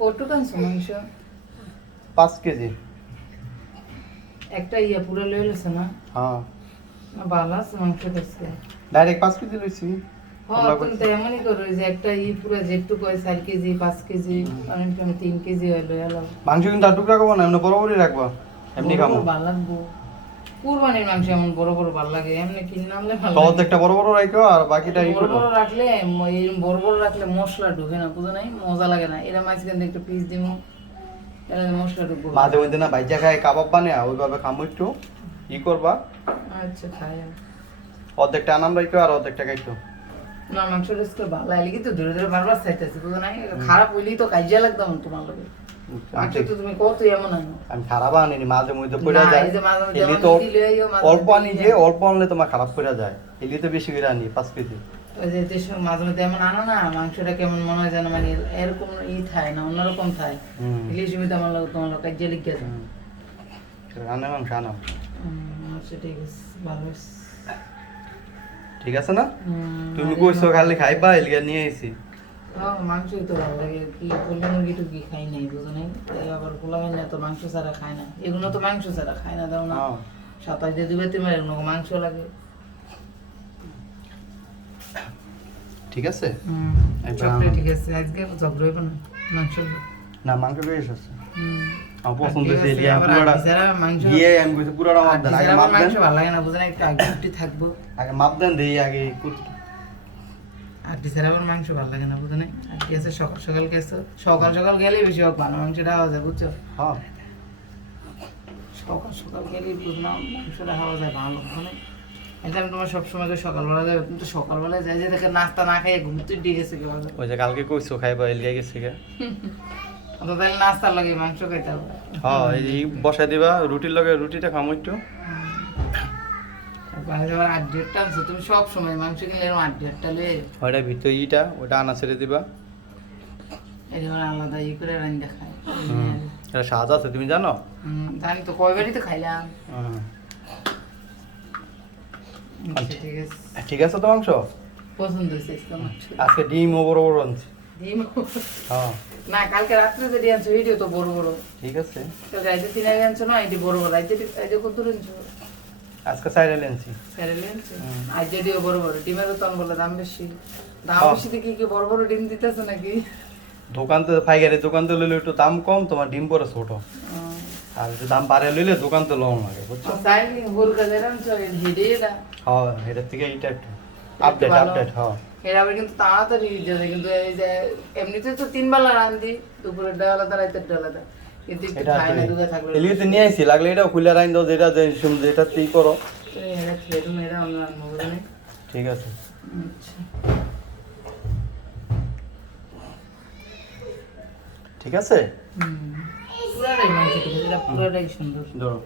কতটুকু আনছো মাংস? 5 কেজি। একটা পুরো লয়ে লইছো না? হ্যাঁ না ভালো আছে মাংস দেখছে। ডাইরেক্ট 5 কেজি লইছি। হ্যাঁ তুমি তো এমনই করো যে একটা পুরো যেটুকু হয় 4 কেজি 5 কেজি অনেক সময় 3 কেজি হয় লয়ে এলো। মাংস কিন্তু আর টুকরা করবো না, এমনি বড় বড়ই রাখবো, এমনি খামো। ভালো লাগবো। কুরবানির মাংস এমন বড় বড় ভালো লাগে, এমনি কিনে আনলে ভালো তো লাগে। অর্ধেকটা বড় বড় রাখো আর বাকিটা ই বড় করো। বড় রাখলে এই বড় বড় রাখলে মশলা ঢুকে না, বুঝো নাই, মজা লাগে না। এরা মাঝখান থেকে একটু পিস দিমু, এরা মশলা ঢুকবো। মাঝে মধ্যে না ভাইজা খায় কাবাব বানিয়ে ওইভাবে খামো একটু ই করবা। আচ্ছা খাই। অর্ধেকটা আনাম রাখো আর অর্ধেকটা খাইতো। না মাংস রেস্ট ভালো লাগে কিন্তু ধরে ধরে বারবার চাইতেছি, বুঝো নাই। খারাপ হইলেই তো কাজিয়া লাগতাম তোমার লগে। মাংস তো তুমি কত এমন আনো। আমি খারাপ আনিনি, মাঝে মধ্যে পড়ে না, যায়। এই যে মাঝে মধ্যে এলি আমার তো দিদি লয়ে আইও, মাঝে অল্প মধ্যে আনি দিদি যে অল্প আনলে তোমার খারাপ করে যায়। এলি তো বেশি করে আনি 5 কেজি। ওই যে দেশের মাঝে মধ্যে এমন আনো না, মাংসটা কেমন মনে হয় যেন মানে এরকম থাকে না, অন্যরকম থাকে। ইলিশ মিট আমার লোক তোমার লোক কাজিয়া লিখে যায়। রান্না মাংস আনাম। আচ্ছা ঠিক আছে, ভালো হয়েছে। ঠিক আছে না? তুমি কইছো খালি খাইবা, এলিয়া নিয়ে আইছি। মাংসই তো ভালো লাগে, কি পোলা মুরগি টুকি খাই নাই, বুঝো নাই। তাই আবার পোলা মাইনা তো মাংস ছাড়া খায় না, এগুলো তো মাংস ছাড়া খায় না, দাও না। সাতাশ দিয়ে দুবার তিনবার এগুলো মাংস লাগে। ঠিক আছে? চকলে ঠিক আছে, আজকে চকলে হইব না, মাংস না মাংস লই এসেছে। আমার পছন্দ হয়েছে এলিয়া আবার পুরোটা মাংস দিয়ে আমি কইছি পুরোটা মাপ দেন, আগে মাপ দেন। মাংস ভালো লাগে না, বুঝো না, একটু আগে একটু থাকবো। আগে মাপ দেন দেই আগে কুত- আটটি ছাড়া আবার মাংস ভালো লাগে না, বুঝো না। আটটি আছে সকাল সকাল গেছো, সকাল সকাল গেলে বেশি হোক ভালো মাংসটা হওয়া যায়, বুঝছো। হ্যাঁ সকাল সকাল গেলেই বুঝলাম মাংসটা হওয়া যায় ভালো, মানে এটা আমি তোমার সবসময় তো সকালবেলা যাবে, কিন্তু সকালবেলায় যাই যে দেখে নাস্তা না খাইয়ে ঘুরতে দিয়ে গেছে কেউ। ওই যে কালকে কইছো খাইবা এলিয়া গেছে গে। তো তাহলে নাস্তার লাগে মাংস খাইতে হবে। হ্যাঁ এই বসাই দিবা রুটির লগে, রুটিটা খামো একটু। আবার 8-8টা আনছো তুমি, সব সময় মাংস কিনলে এরকম 8-8টা লয়ে ওইটা ভিতরে ইটা ওটা আনা ছেড়ে দিবা। এটা আলাদা করে রান্না খায়। এটা স্বাদ আছে তুমি জানো? জানি তো, কয়বারই তো খাইলাম। হুম। আচ্ছা, ঠিক আছে। ঠিক আছে তো মাংস পছন্দ হয়েছে আজকে মাংস। আজকে ডিমও বড় বড় আনছি। ডিম? হ্যাঁ না, কালকে রাত্রে যেটি আনছো এটিও তো বড় বড়। ঠিক আছে। তো রাইতে 3 আগে আনছো না, এটি বড় বড়। রাইতে কত দূর আনছো? আজকে সাইডে আনছি। স্যারেলি আনছো? আর যেটিও বড় বড়। ডিমেরও তো বলে দাম বেশি। দাম বেশি দেখি কি বড় বড় ডিম দিতেছে নাকি? দোকান তো পাইকারি দোকান তো লইলে একটু দাম কম, তোমার ডিম পরে ছোট। আর একটু দাম বাড়ে লইলে দোকান তো লং লাগে, বুঝছো? সাইলি হুলকা যেরাম চলে হেডে এটা। হ্যাঁ এটার থেকে এইটা একটু আপডেট আপডেট। হ্যাঁ এর আবার কিন্তু তাড়াতাড়ি হয়ে যায়, কিন্তু এই যে এমনিতে তো 3 বেলা রান্ধি, দুপুরের ডাল আলাদা, রাতের ডাল আলাদা, কিন্তু একটু এটা খাই না দুগে থাকলে। এলিয়ে তো নিয়ে আইছি, লাগলে এটাও খুলে রাইন দাও, যেটা যেটাতেই করো। এটা খেয়ে তুমি এটা অন্য রান্না করে নে। ঠিক আছে। আচ্ছা ঠিক আছে। পুরাটাই মাংস, এটা পুরাটাই সুন্দর। ধরো